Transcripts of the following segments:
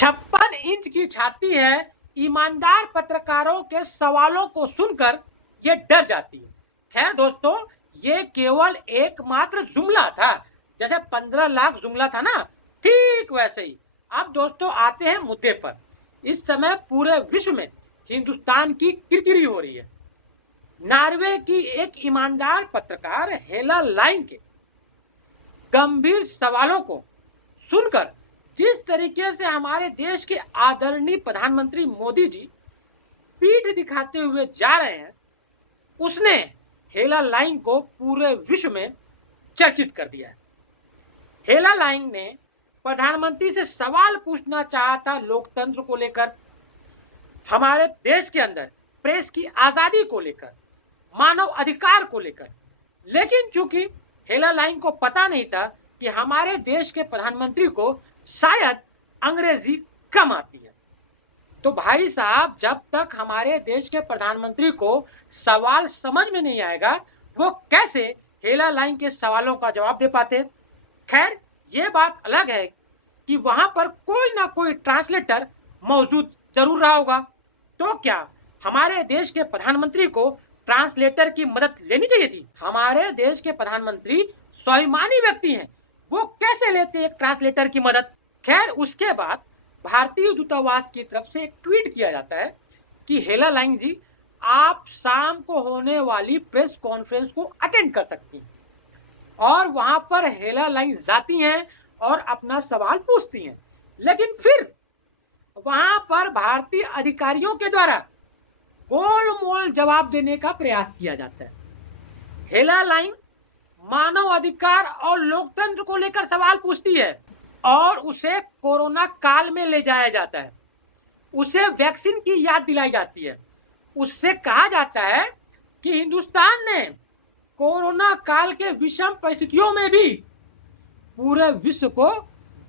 56 inch की छाती है, ईमानदार पत्रकारों के सवालों को सुनकर ये डर जाती है। खैर दोस्तों, ये केवल एकमात्र जुमला था, जैसे 15 लाख जुमला था ना, ठीक वैसे ही। अब दोस्तों आते हैं मुद्दे पर। इस समय पूरे विश्व में हिंदुस्तान की किरकिरी हो रही है। नॉर्वे की एक ईमानदार पत्रकार हेला लाइन के गंभीर सवालों को सुनकर जिस तरीके से हमारे देश के आदरणीय प्रधानमंत्री मोदी जी पीठ दिखाते हुए जा रहे हैं, उसने हेला लाइन को पूरे विश्व में चर्चित कर दिया है। हेला लाइन ने प्रधानमंत्री से सवाल पूछना चाहा था लोकतंत्र को लेकर, हमारे देश के अंदर प्रेस की आजादी को लेकर, मानव अधिकार को लेकर, लेकिन चूंकि हेला लाइन को पता नहीं था कि हमारे देश के प्रधानमंत्री को शायद अंग्रेजी कम आती है, तो भाई साहब, जब तक हमारे देश के प्रधानमंत्री को सवाल समझ में नहीं आएगा, वो कैसे हेला लाइन के सवालों का जवाब दे पाते। खैर, ये बात अलग है कि वहां पर कोई ना कोई ट्रांसलेटर मौजूद जरूर रहा होगा। तो क्या हमारे देश के प्रधानमंत्री को ट्रांसलेटर की मदद लेनी चाहिए थी? हमारे देश के प्रधानमंत्री स्वाभिमानी व्यक्ति हैं, वो कैसे लेते एक ट्रांसलेटर की मदद? खैर, उसके बाद भारतीय दूतावास की तरफ से एक ट्वीट किया जाता है कि हेला लाइन जी, आप शाम को होने वाली प्रेस कॉन्फ्रेंस को अटेंड कर सकती हैं। और वहां पर हेला लाइन जाती हैं और अपना सवाल पूछती हैं, लेकिन फिर वहां पर भारतीय अधिकारियों के द्वारा गोलमोल जवाब देने का प्रयास किया जाता है। हेला लाइन मानव अधिकार और लोकतंत्र को लेकर सवाल पूछती है और उसे कोरोना काल में ले जाया जाता है, उसे वैक्सीन की याद दिलाई जाती है, उससे कहा जाता है कि हिंदुस्तान ने कोरोना काल के विषम परिस्थितियों में भी पूरे विश्व को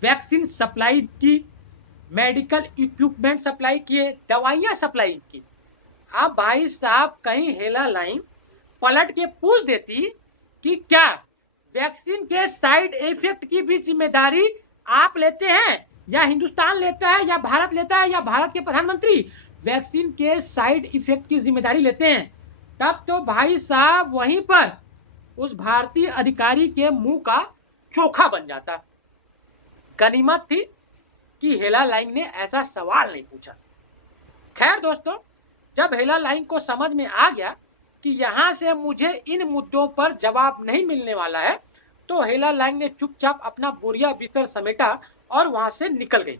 वैक्सीन सप्लाई की, मेडिकल इक्विपमेंट सप्लाई किए, दवाइयां सप्लाई की। अब भाई साहब, कहीं हेला लाइन पलट के पूछ देती कि क्या वैक्सीन के साइड इफेक्ट की भी जिम्मेदारी आप लेते हैं, या हिंदुस्तान लेता है, या भारत लेता है, या भारत के प्रधानमंत्री वैक्सीन के साइड इफेक्ट की जिम्मेदारी लेते हैं, तब तो भाई साहब वहीं पर उस भारतीय अधिकारी के मुंह का चोखा बन जाता। गनीमत थी कि हेला लाइन ने ऐसा सवाल नहीं पूछा। खैर दोस्तों, जब हेला लाइन को समझ में आ गया कि यहां से मुझे इन मुद्दों पर जवाब नहीं मिलने वाला है, तो हेला लाइन ने चुपचाप अपना बोरिया बिस्तर समेटा और वहां से निकल गई।